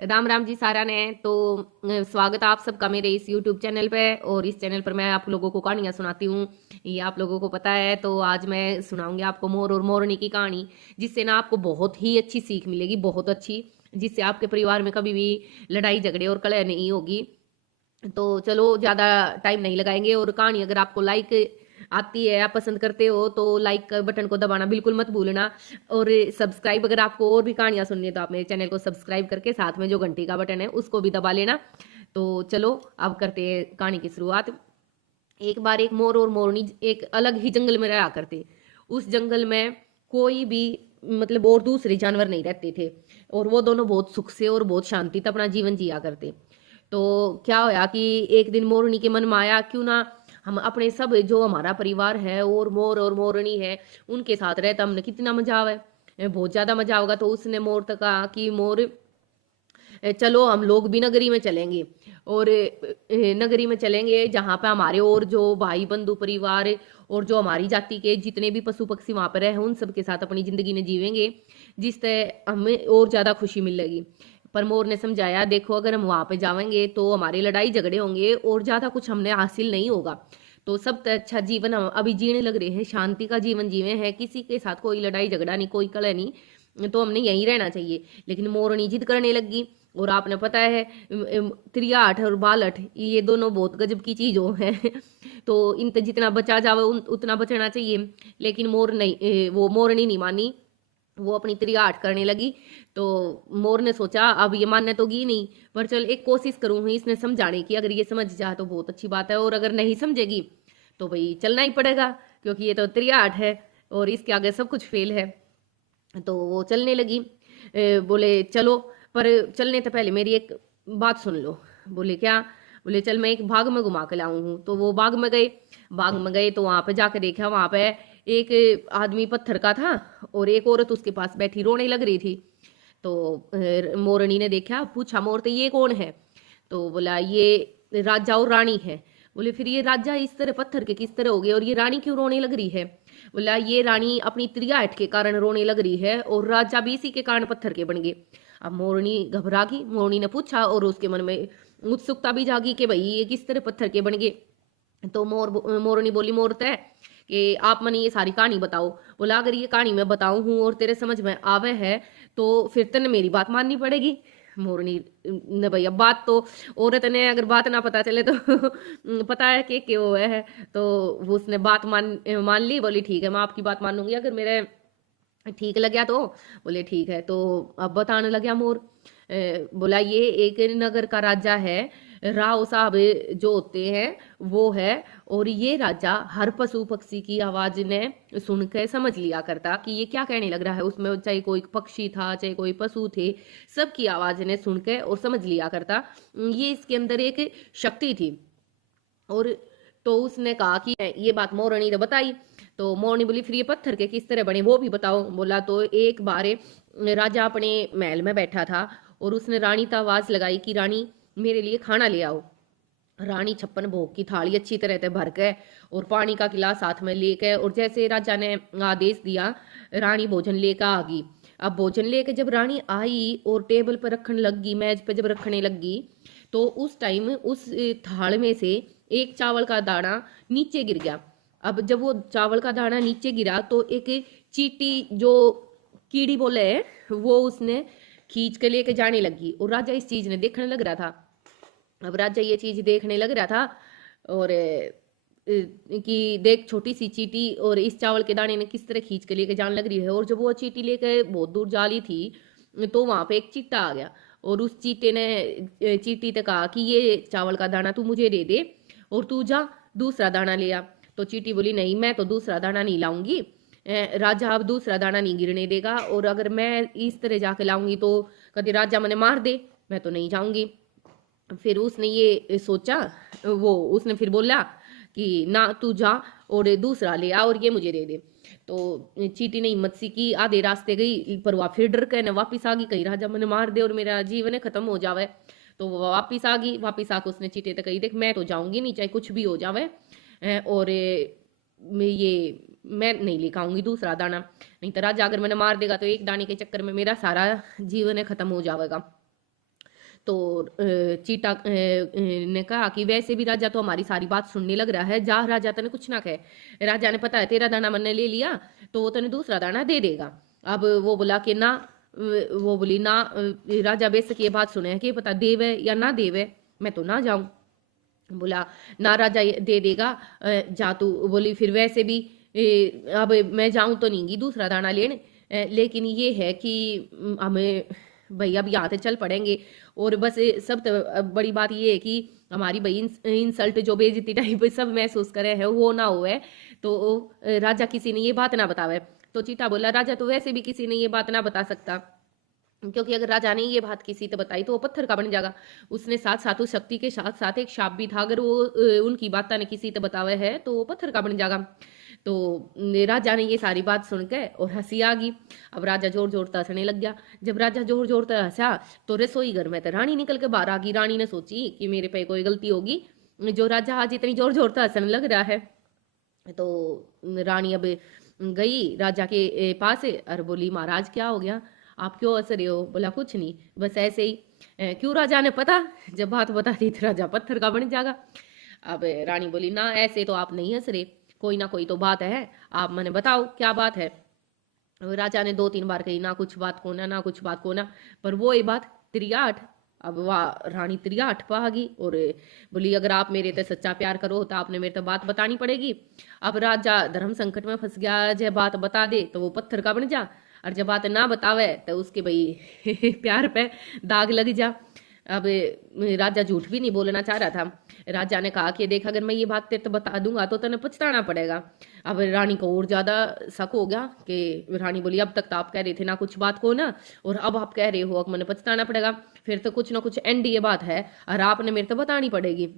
राम राम जी सारा ने। तो स्वागत है आप सबका मेरे इस YouTube चैनल पे। और इस चैनल पर मैं आप लोगों को कहानियां सुनाती हूँ, ये आप लोगों को पता है। तो आज मैं सुनाऊंगी आपको मोर और मोरनी की कहानी, जिससे ना आपको बहुत ही अच्छी सीख मिलेगी, बहुत अच्छी, जिससे आपके परिवार में कभी भी लड़ाई झगड़े और कलह नहीं होगी। तो चलो ज़्यादा टाइम नहीं लगाएंगे। और कहानी अगर आपको लाइक आती है, आप पसंद करते हो, तो लाइक का बटन को दबाना बिल्कुल मत भूलना। और सब्सक्राइब, अगर आपको और भी कहानियां सुननी है तो आप मेरे चैनल को सब्सक्राइब करके साथ में जो घंटी का बटन है उसको भी दबा लेना। तो चलो अब करते हैं कहानी की शुरुआत। एक बार एक मोर और मोरनी एक अलग ही जंगल में रहा करते। उस जंगल में कोई भी मतलब और दूसरे जानवर नहीं रहते थे, और वो दोनों बहुत सुख से और बहुत शांति से अपना जीवन जिया करते। तो क्या होया कि एक दिन मोरनी के मन में आया, क्यों ना हम अपने सब जो हमारा परिवार है और मोर और मोरनी है उनके साथ रहता, हमने कितना मजा आवे, बहुत ज्यादा मजा होगा। तो उसने मोर तक कहा कि मोर चलो हम लोग भी नगरी में चलेंगे। और नगरी में चलेंगे जहाँ पे हमारे और जो भाई बंधु परिवार और जो हमारी जाति के जितने भी पशु पक्षी वहां पर रहे उन सबके साथ अपनी जिंदगी में जीवेंगे, जिससे हमें और ज्यादा खुशी मिलेगी। पर मोर ने समझाया, देखो अगर हम वहां पे जाएंगे तो हमारे लड़ाई झगड़े होंगे और ज्यादा कुछ हमने हासिल नहीं होगा। तो सबसे अच्छा जीवन हम अभी जीने लग रहे हैं, शांति का जीवन जीवे हैं, किसी के साथ कोई लड़ाई झगड़ा नहीं, कोई कलह नहीं, तो हमने यहीं रहना चाहिए। लेकिन मोरनी जिद करने लगी। और आपने पता है त्रियाठ और बालठ ये दोनों बहुत गजब की चीजों हैं। तो इन जितना बचा जावे उतना बचना चाहिए। लेकिन मोर नहीं, वो मोरनी नहीं मानी, वो अपनी त्रियाठ करने लगी। तो मोर ने सोचा अब ये मानने तो गी नहीं, पर चल एक कोशिश करूँ इसने समझाने की, अगर ये समझ जाए तो बहुत अच्छी बात है, और अगर नहीं समझेगी तो भाई चलना ही पड़ेगा, क्योंकि ये तो त्रियाठ है और इसके आगे सब कुछ फेल है। तो वो चलने लगी। बोले चलो, पर चलने से पहले मेरी एक बात सुन लो। बोले क्या? बोले चल मैं एक बाग में घुमा के लाऊं हूँ। तो वो बाग में गए। बाग में गए तो वहां पे जाके देखा, वहां पे एक आदमी पत्थर का था और एक औरत उसके पास बैठी रोने लग रही थी। तो मोरनी ने देखा, पूछा मोर तो ये कौन है? तो बोला ये राजा और रानी है। बोले फिर ये राजा इस तरह पत्थर के किस तरह हो गए और ये रानी क्यों रोने लग रही है? बोला ये रानी अपनी त्रियाट के कारण रोने लग रही है और राजा भी इसी के कारण पत्थर के बन गए। अब मोरनी घबरा गई। मोरनी ने पूछा और उसके मन में उत्सुकता भी जागी कि भाई ये किस तरह पत्थर के बन गए। तो मोरनी बोली, मोर तय कि आप मने ये सारी कहानी बताओ। बोला अगर ये कहानी मैं बताऊं हूँ और तेरे समझ में आवे है तो फिर तने मेरी बात माननी पड़ेगी। मोरनी ने भाई अब बात तो, औरत ने अगर बात ना पता चले तो पता है कि क्यों है। तो वो उसने बात मान मान ली। बोली ठीक है मैं आपकी बात मानूंगी अगर मेरे ठीक लग गया तो। बोले ठीक है। तो अब बताने लग गया मोर। बोला ये एक नगर का राजा है, राव साहब जो होते हैं वो है। और ये राजा हर पशु पक्षी की आवाज ने सुनकर समझ लिया करता कि ये क्या कहने लग रहा है, उसमें चाहे कोई पक्षी था चाहे कोई पशु थे, सबकी आवाज ने सुनकर और समझ लिया करता। ये इसके अंदर एक शक्ति थी। और तो उसने कहा कि ये बात मोरनी ने बताई। तो मोरनी बोली फिर ये पत्थर के किस तरह बने वो भी बताओ। बोला तो एक बार राजा अपने महल में बैठा था और उसने रानी तक आवाज लगाई कि रानी मेरे लिए खाना ले आओ। रानी छप्पन भोग की थाली अच्छी तरह से भर के और पानी का गिलास साथ में लेकर, और जैसे राजा ने आदेश दिया रानी भोजन लेकर आ गई। अब भोजन लेकर जब रानी आई और टेबल पर रखने लगी, मेज पर जब रखने लगी, तो उस टाइम उस थाल में से एक चावल का दाना नीचे गिर गया। अब जब वो चावल का दाना नीचे गिरा तो एक चींटी, जो कीड़ी बोले वो उसने खींच के लेके जाने लगी। और राजा इस चीज ने देखने लग रहा था। अब राजा ये चीज देखने लग रहा था और कि देख छोटी सी चींटी और इस चावल के दाने ने किस तरह खींच के लेके जाने लग रही है। और जब वो चींटी लेकर बहुत दूर जा रही थी तो वहां पे एक चीता आ गया और उस चीते ने चींटी ने कहा कि ये चावल का दाना तू मुझे दे दे और तू जा दूसरा दाना ले आ। तो चींटी बोली नहीं मैं तो दूसरा दाना नहीं लाऊंगी, राजा अब दूसरा दाना नहीं गिरने देगा, और अगर मैं इस तरह जाके लाऊंगी तो कभी राजा मैंने मार दे, मैं तो नहीं जाऊंगी। फिर उसने ये सोचा, वो उसने फिर बोला कि ना तू जा और दूसरा ले आ और ये मुझे दे दे। तो चींटी ने हिम्मत सी की, आधे रास्ते गई पर वह फिर डर कर न वापिस आ गई, कहीं राजा मैंने मार दे और मेरा जीवन खत्म हो जावे। तो वो वापिस आ गई। वापिस आकर उसने चींटी तक कही देख मैं तो जाऊंगी नहीं चाहे कुछ भी हो जावे, और ये मैं नहीं लेकर आऊंगी दूसरा दाना, नहीं तो राजा अगर मैंने मार देगा तो एक दाने के चक्कर में मेरा सारा जीवन खत्म हो जाएगा। तो चीटा ने कहा कि वैसे भी राजा तो हमारी सारी बात सुनने लग रहा है, जा राजा तने कुछ ना कहे। राजा ने पता है तेरा दाना मैंने ले लिया तो वो तने दूसरा दाना दे देगा। अब वो बोला कि ना, वो बोली ना, राजा बेशक ये बात सुने कि पता देवे या ना देवे, मैं तो ना जाऊं। बोला ना राजा दे देगा, जा तू। बोली फिर वैसे भी अब मैं जाऊं तो नहीं दूसरा दाना लेने, लेकिन ये है कि हमें भाई अब यहाँ से चल पड़ेंगे। और बस सब बड़ी बात ये है कि हमारी भाई इंसल्ट जो बेइज्जती टाइप सब महसूस करे है वो ना होए, तो राजा किसी ने ये बात ना बतावे। तो चीटा बोला राजा तो वैसे भी किसी ने ये बात ना बता सकता, क्योंकि अगर राजा ने ये बात किसी से बताई तो वो पत्थर का बन जाएगा। उसने साथ साथ उस शक्ति के साथ साथ एक शाप भी था, अगर वो उनकी बात ने किसी से बतावे है तो वो पत्थर का बन जाएगा। तो राजा ने ये सारी बात सुन के और हंसी आ गई। अब राजा जोर जोर से हंसने लग गया। जब राजा जोर जोर से हंसा तो रसोई घर में तो रानी निकल के बाहर आ गई। रानी ने सोची कि मेरे पे कोई गलती होगी जो राजा आज इतनी जोर जोर से हंसने लग रहा है। तो रानी अब गई राजा के पास और बोली महाराज क्या हो गया, आप क्यों हंस रहे हो? बोला कुछ नहीं, बस ऐसे ही। क्यों? राजा ने पता जब बात बता दी तो राजा पत्थर का बन जाएगा। अब रानी बोली ना ऐसे तो आप नहीं हंस रहे, कोई ना कोई तो बात है, आप मैंने बताओ क्या बात है। राजा ने 2-3 बार कही ना कुछ बात को ना, ना कुछ बात को ना, पर वो ये बात त्रियाठ। अब वाह रानी त्रियाठ पा गई और बोली अगर आप मेरे ते सच्चा प्यार करो तो आपने मेरे तो बात बतानी पड़ेगी। अब राजा धर्म संकट में फंस गया, जब बात बता दे तो वो पत्थर का बन जा, और जब बात ना बतावे तो उसके भाई प्यार पे दाग लग जा। अब राजा झूठ भी नहीं बोलना चाह रहा था। राजा ने कहा कि देख अगर मैं ये बात तेरे तो बता दूंगा तो तने पछताना पड़ेगा। अब रानी को और ज्यादा शक हो गया कि रानी बोली अब तक तो आप कह रहे थे ना कुछ बात को ना, और अब आप कह रहे हो अब मैंने पछताना पड़ेगा, फिर तो कुछ ना कुछ एंड ये बात है और आपने मेरे तो बतानी पड़ेगी।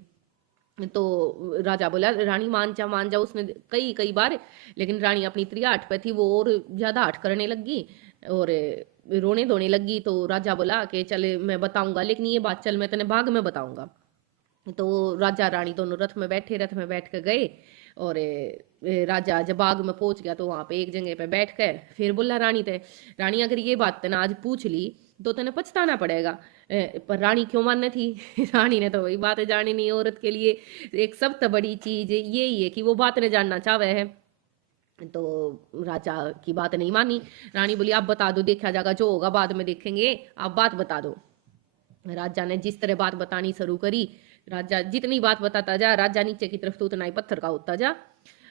तो राजा बोला रानी मान जा। उसने कई कई बार, लेकिन रानी अपनी त्रियाठ पे थी, वो और ज्यादा हट करने लगी और रोने धोने लगी। तो राजा बोला कि चल मैं बताऊंगा, लेकिन ये बात चल मैं तेने बाग में बताऊंगा। तो राजा रानी दोनों रथ में बैठ के गए और राजा जब बाग में पहुंच गया तो वहां पे एक जगह पे बैठ कर फिर बोला रानी ते, रानी अगर ये बात तेने आज पूछ ली तो तेने पछताना पड़ेगा। पर रानी क्यों मानने थी रानी ने तो वही बात जानी नहीं। औरत के लिए एक सबसे बड़ी चीज यही है कि वो बात ने जानना चाहे है। तो राजा की बात नहीं मानी। रानी बोली आप बता दो, देखा जाएगा जो होगा बाद में देखेंगे, आप बात बता दो। राजा ने जिस तरह बात बतानी शुरू करी, राजा जितनी बात बताता जा राजा नीचे की तरफ तो उतना ही पत्थर का होता जा।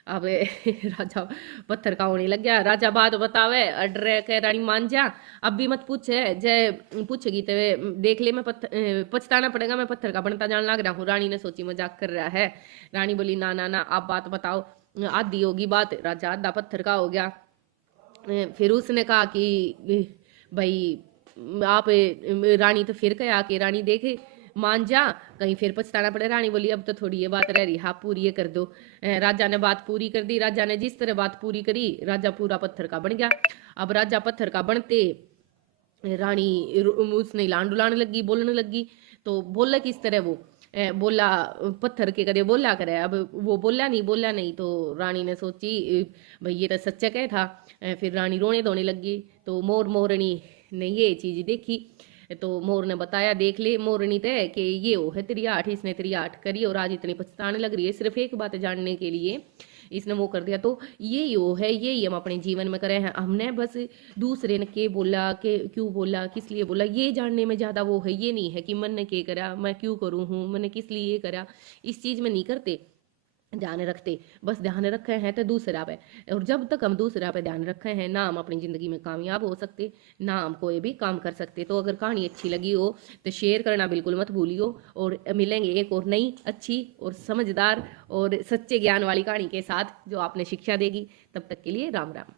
अब राजा पत्थर का होने लग गया। राजा बात बतावे डर के रानी मान जा, अब भी मत पूछे, जय पूछेगी तो देख ले मैं पछताना पड़ेगा, मैं पत्थर का बनता जान लग रहा हूँ। रानी ने सोची मजाक कर रहा है। रानी बोली ना ना ना आप बात बताओ। आधी होगी बात, राजा आधा पत्थर का हो गया। फिर उसने कहा कि भाई आप रानी तो फिर कहा कि रानी देखे मान जा, कहीं फिर पछताना पड़े। रानी बोली अब तो थोड़ी ये बात रह रही, हाँ पूरी ये कर दो। राजा ने बात पूरी कर दी। राजा ने जिस तरह बात पूरी करी राजा पूरा पत्थर का बन गया। अब राजा पत्थर का बनते रानी उसने लान डुलाने लगी, बोलने लगी। तो बोला किस तरह वो बोला पत्थर के करे बोला करे। अब वो बोला नहीं तो रानी ने सोची भाई ये तो सच्चा कह था। फिर रानी रोने धोने लगी। तो मोरनी ने ये चीज देखी तो मोर ने बताया देख ले मोरनी तय कि ये वो है त्रियाठ, इसने त्रियाठ करी और आज इतनी पछताने लग रही है सिर्फ एक बात जानने के लिए इसने वो कर दिया। तो ये वो है, यही हम अपने जीवन में करे हैं। हमने बस दूसरे ने के बोला के क्यों बोला किस लिए बोला ये जानने में ज़्यादा वो है, ये नहीं है कि मन ने के करा मैं क्यों करूँ हूँ मैंने किस लिए ये करा, इस चीज़ में नहीं करते ध्यान रखते। बस ध्यान रखे हैं तो दूसरा पे, और जब तक हम दूसरा पे ध्यान रखे हैं ना हम अपनी ज़िंदगी में कामयाब हो सकते ना हम कोई भी काम कर सकते। तो अगर कहानी अच्छी लगी हो तो शेयर करना बिल्कुल मत भूलियो, और मिलेंगे एक और नई अच्छी और समझदार और सच्चे ज्ञान वाली कहानी के साथ जो आपने शिक्षा देगी। तब तक के लिए राम राम।